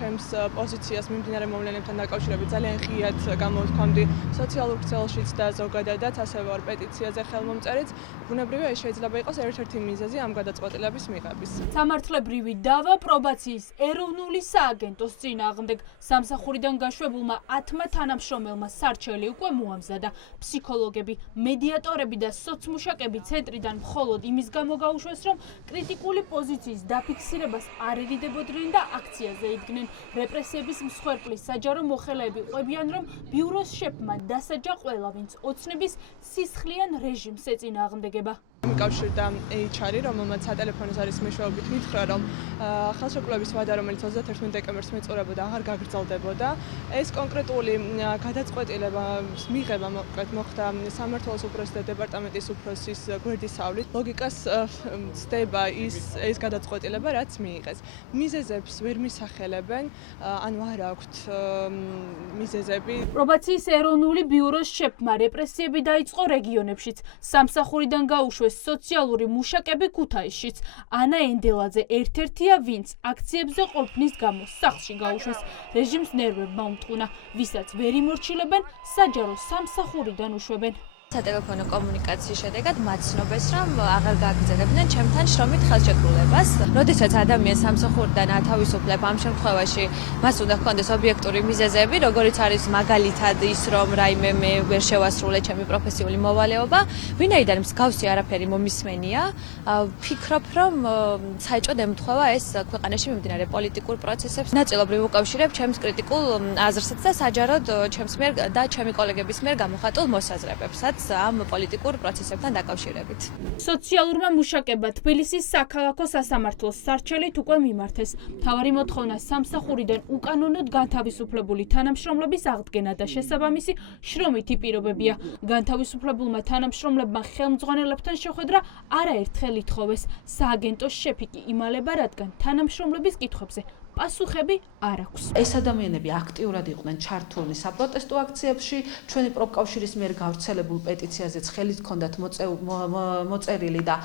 ჩემს პოზიციას მიმდინარე მოვლენებთან დაკავშირებით ძალიან ღიად გამოვთქვამდი სოციალურ ქსელშიც და ზოგადადაც ასევე ვარ პეტიციაზე ხელმომწერიც. ბუნებრივია, ეს შეიძლება იყოს ერთ-ერთი მიზეზი ამ გადაწყვეტილების მიღების. სამართლებრივი დავა პრობაციის ეროვნული სააგენტოს წინააღმდეგ სამსახურიდან გაშვებულმა 10 თანამშრომელმა სარჩელი უკვე მოამზადა. ფსიქოლოგები, მედიატორები და სოცმუშაკები ცენტრიდან მხოლოდ იმის გამო გაუშვეს, რომ კრიტიკული პოზიციის დაფიქსირებას არ ერიდებოდნენ და აქციაზე იდგნენ. რეპრესიების მსხვერპლის საჯარო მოხელეები ყვებიან, რომ ბიუროს შეფმა დასაჯა ყველა, ვინც ოცნების სისხლიან რეჟიმს ეწინააღმდეგება. მიკავშირდა HR, რომელმაც სატელეფონოს არის მეშვეობით მითხრა, რომ ხელშეკრულების ვადა, რომელიც 31 დეკემბერს მეწურებოდა, აღარ გაგრძელდებოდა. ეს კონკრეტული გადაწყვეტილების მიღება მოხდა სამმართველოს უფროსის და დეპარტამენტის უფროსის გვერდისავლით. ლოგიკას ცდება ეს გადაწყვეტილება, რაც მიიღეს. მიზეზებს ვერ მისახელებენ, ანუ არ აქვთ მიზეზები. პრობაციის ეროვნული ბიუროს შეფმა რეპრესიები დაიწყო რეგიონებშიც. სამსახურიდან გაუშვეს სოციალური მუშაკები ქუთაისშიც. ანა ენდელაძე ერთ-ერთია, ვინც აქციებზე ყოფნის გამო სახლში გაუშვეს. რეჟიმს ნერვებმა უმტყუნა, ვისაც ვერ იმორჩილებენ, საჯარო სამსახურიდან უშვებენ. სატელეფონო კომუნიკაციის შედეგად მათ ცნობას, რომ აღარ გააგრძელებდნენ ჩემთან შრომით ხელშეკრულებას. როდესაც ადამიანს სამსახურიდან ათავისუფლებ, ამ შემთხვევაში მას უნდა ჰქონდეს ობიექტური მიზეზები, როგორიც არის მაგალითად ის, რომ რაიმე მე ვერ შევასრულე ჩემი პროფესიული მოვალეობა, ვინაიდან მსგავსი არაფერი მომისმენია, ვფიქრობ, რომ საჭოდ ემთხვევა ეს ქვეყანაში მიმდინარე პოლიტიკურ პროცესებს. ნაწილობრივ უკავშირებ ჩემს კრიტიკულ აზრსაც და საჯაროდ ჩემს მიერ და ჩემი კოლეგების მიერ გამოხატულ მოსაზრებებსაც ამ პოლიტიკურ პროცესებთან დაკავშირებით. სოციალურმა მუშაკებმა თბილისის საქალაქო სასამართლოს სარჩელით უკვე მიმართეს. მთავარი მოთხოვნა სამსახურიდან უკანონოდ განთავისუფლებული თანამშრომლების აღდგენა და შესაბამისი შრომითი პირობებია. განთავისუფლებულმა თანამშრომლებმა ხელმძღვანელებთან შეხვედრა არაერთხელ ითხოვეს. სააგენტოს შეფი კი იმალება, რადგან თანამშრომლების კითხვებზე პასუხები არ აქვს. ეს ადამიანები აქტიურად იყვნენ ჩართულნი საპროტესტო აქციებში, ჩვენი პროფკავშირის მიერ გავრცელებულ პეტიციაზეც ხელით ჰქონდათ მოწერილი და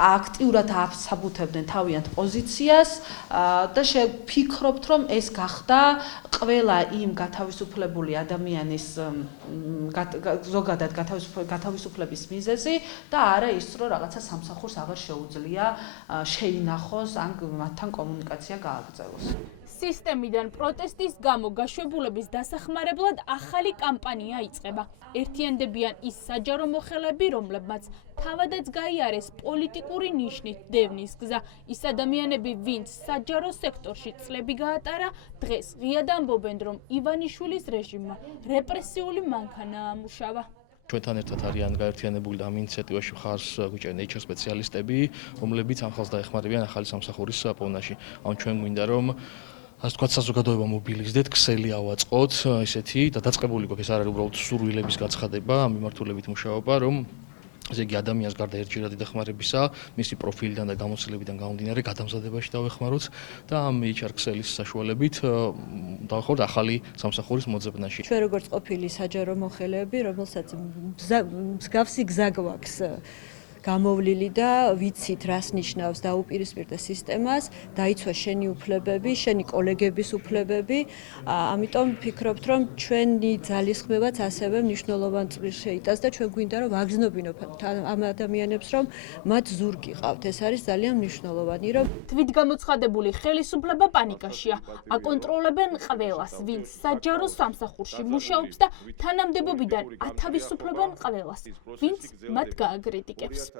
აქტიურად აფსაბუთებდნენ თავიანთ პოზიციას და ვფიქრობთ, რომ ეს გახდა ყველა იმ გათავისუფლებული ადამიანის ზოგადად გათავისუფლების მიზეზი და არა ის, რომ რაღაცა სამსახურს აღარ შეუძლია შეინახოს ან მათთან კომუნიკაცია გააგრძელოს. სისტემიდან პროტესტის გამო გაშვებულების დასახმარებლად ახალი კამპანია იწყება. ერთიანდებიან ის საჯარო მოხელეები, რომლებმაც თავადაც გაიარეს პოლიტიკური ნიშნით დევნის გზა. ის ადამიანები, ვინც საჯარო სექტორში წლები გაატარა, დღეს ღიად ამბობენ, რომ ივანიშვილის რეჟიმმა რეპრესიული მანქანა ამუშავა. ჩვენთან ერთად არიან გაერთიანებული და ამ ინიციატივაში მხარს გვიჭერენ HR სპეციალისტები, რომლებიც ამ ხალხს დაეხმარებიან ახალი სამსახურის პოვნაში. ანუ ჩვენ გვინდა რომ ასე ვთქვათ, საზოგადოება მობილიზდეთ, ქსელი ავაწყოთ, ესეთი და დაწყებული გვაქვს, ეს არ არის უბრალოდ სურვილების გაცხადება, ამ მიმართულებით მუშაობა, რომ ესე იგი ადამიანს გარდა ერთჯერადი დახმარებისა, მისი პროფილიდან და გამოცდილებიდან გამომდინარე გადამზადებაში დავეხმაროთ და ამ HR ქსელის საშუალებით დავეხმაროთ ახალი სამსახურის მოძებნაში. ჩვენ როგორც ყოფილი საჯარო მოხელეები, რომელსაც მსგავსი გზა გვაქვს გამოვლილი და ვიცით, რას ნიშნავს დაუპირისპირდა სისტემას, დაიცვა შენი უფლებები, შენი კოლეგების უფლებები. ამიტომ ვფიქრობთ, რომ ჩვენი ძალისხმევაც ასევე მნიშვნელოვან წვლილს შეიტანს და ჩვენ გვინდა რომ ვაგზნობინოთ ამ ადამიანებს, რომ მათ ზურგი ყავთ. ეს არის ძალიან მნიშვნელოვანი, რომ თვითგამოცხადებული ხელისუფლება პანიკაშია. აკონტროლებენ ყველას, ვინც საჯარო სამსახურში მუშაობს და თანამდებობიდან ათავისუფლებენ ყველას, ვინც მათ გააკრიტიკებს.